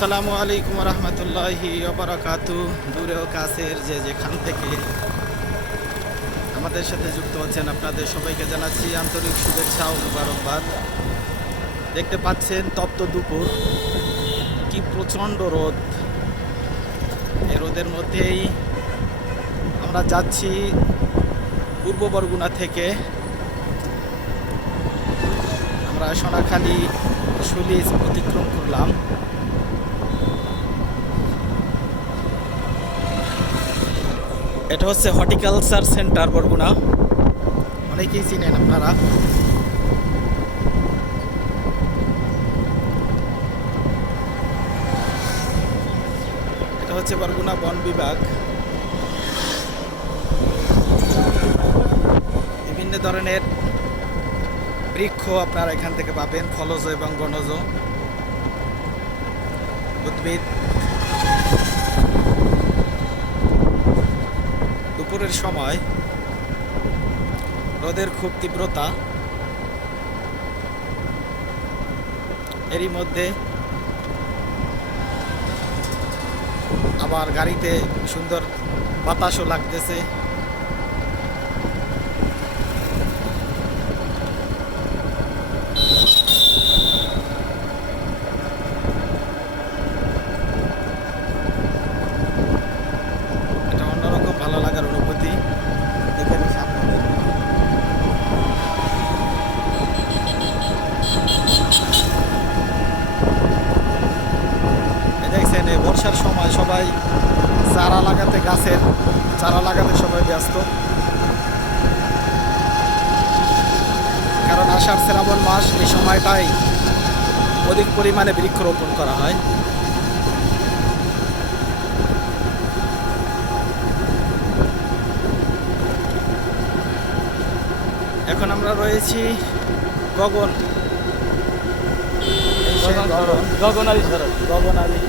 আসসালামু আলাইকুম রহমতুল্লাহি বারাকাতু। দূরে ও কাছের যে যেখান থেকে আমাদের সাথে যুক্ত হচ্ছেন আপনাদের সবাইকে জানাচ্ছি আন্তরিক শুভেচ্ছা ও মুবারকবাদ। দেখতে পাচ্ছেন তপ্ত দুপুর, কি প্রচণ্ড রোদ। এই রোদের মধ্যেই আমরা যাচ্ছি পূর্ব বরগুনা থেকে। আমরা সোনাখালী সুলিজ অতিক্রম করলাম। এটা হচ্ছে হর্টিকালচার সেন্টার বরগুনা, অনেকেই চিনেন আপনারা। এটা হচ্ছে বরগুনা বন বিভাগ। বিভিন্ন ধরনের বৃক্ষ আপনারা এখান থেকে পাবেন, ফলজ এবং বনজ উদ্ভিদ। দুপুরের সময় রোদের খুব তীব্রতা, এরই মধ্যে আবার গাড়িতে সুন্দর বাতাসও লাগতেছে। এটা অন্যরকম ভালো লাগার অনুভূতি। এখানে সামনে দেখছেন এই বর্ষার সময় সবাই চারা লাগাতে, গাছের চারা লাগাতে সবাই ব্যস্ত। কারণ আষাঢ় শ্রাবণ মাস এই সময়টাই অধিক পরিমাণে বৃক্ষরোপণ করা হয়। এখন আমরা রয়েছি গগন গগনালী সড়ক। গগনালী।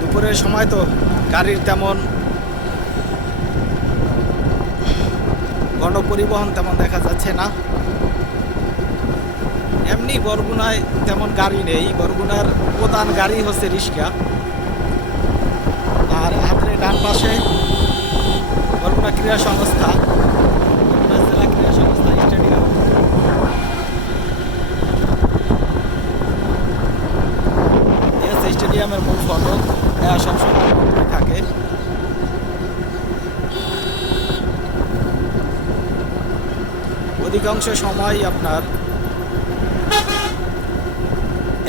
দুপুরের সময় তো গাড়ির তেমন গণপরিবহন তেমন দেখা যাচ্ছে না। এমনি বরগুনায় তেমন গাড়ি নেই। বরগুনার প্রধান গাড়ি হচ্ছে রিক্সা। আর হাতের ডান পাশে বরগুনা ক্রীড়া সংস্থা, বরগুনা জেলা ক্রীড়া সংস্থা স্টেডিয়াম। স্টেডিয়ামের মূল ফটক সবসময় থাকে। অধিকাংশ সময় আপনার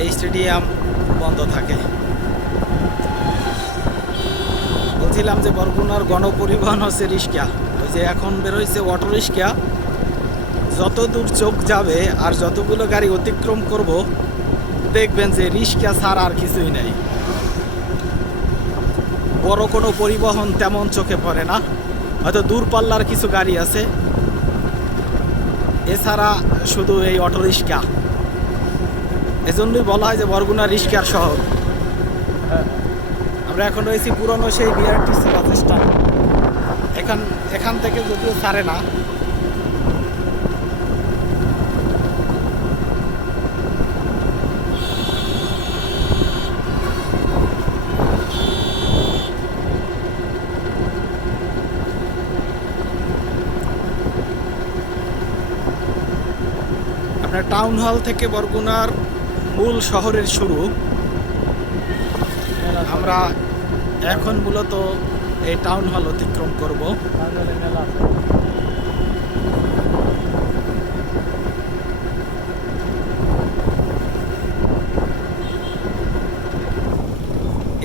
এই স্টেডিয়াম বন্ধ থাকে। বলছিলাম যে বরগুনার গণপরিবহন হচ্ছে রিক্সা। ওই যে এখন বেরোইছে অটো রিক্সা। যত দূর চোখ যাবে আর যতগুলো গাড়ি অতিক্রম করব, দেখবেন যে রিক্সা ছাড়া আর কিছুই নেই। বড় কোনো পরিবহন তেমন চোখে পড়ে না, হয়তো দূরপাল্লার কিছু গাড়ি আছে, এছাড়া শুধু এই অটো রিক্সা। এজন্যই বলা হয় যে বরগুনা রিক্সার শহর। আমরা এখন রয়েছি পুরনো সেই বিআরটিসি বাস স্ট্যান্ড। এখান থেকে যদিও ছাড়ে না। আপনার টাউন হল থেকে বরগুনার মূল শহরের শুরু। আমরা এখন মূলত এই টাউন হল অতিক্রম করব।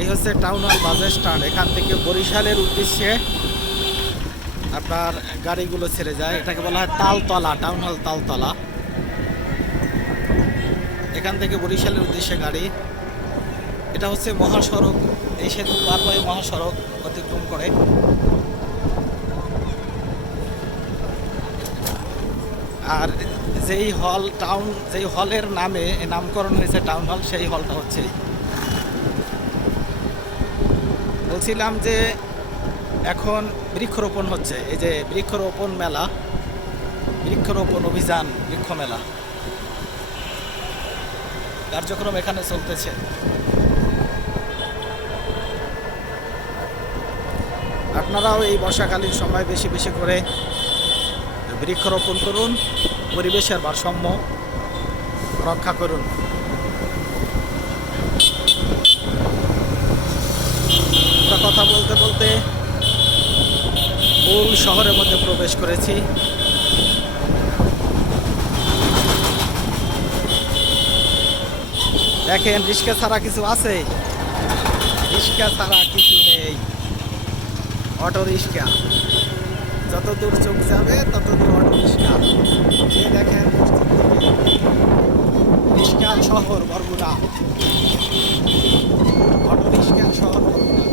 এই হচ্ছে টাউন হল বাস স্ট্যান্ড। এখান থেকে বরিশালের উদ্দেশ্যে আপনার গাড়িগুলো ছেড়ে যায়। এটাকে বলা হয় তালতলা, টাউন হল তালতলা। এখান থেকে বরিশালের উদ্দেশ্যে গাড়ি। এটা হচ্ছে মহাসড়ক, এই সেতু পার হয়ে মহাসড়ক অতিক্রম করে। আর যেই হলের নামে নামকরণ হয়েছে টাউন হল, সেই হলটা হচ্ছে বলছিলাম যে এখন বৃক্ষরোপণ হচ্ছে, এই যে বৃক্ষরোপণ মেলা, বৃক্ষরোপণ অভিযান, বৃক্ষ মেলা কার্যক্রম এখানে চলতেছে। আপনারাও এই বর্ষাকালীন সময় বেশি বেশি করে বৃক্ষরোপণ করুন, পরিবেশের ভারসাম্য রক্ষা করুন। আমরা কথা বলতে বলতে মূল শহরের মধ্যে প্রবেশ করেছি। দেখেন রিক্সা ছাড়া কিছু আছে? রিক্সা ছাড়া কিছু নেই। অটো রিক্সা, যত দূর চোখ যাবে তত দূর অটো রিক্সা। যে দেখেন রিক্সার শহর বরগুনা, অটো রিক্সার শহর বরগুনা।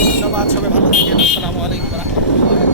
ধন্যবাদ, সবাই ভালো থাকেন। আসসালামু আলাইকুম রহমতুল্লাহ।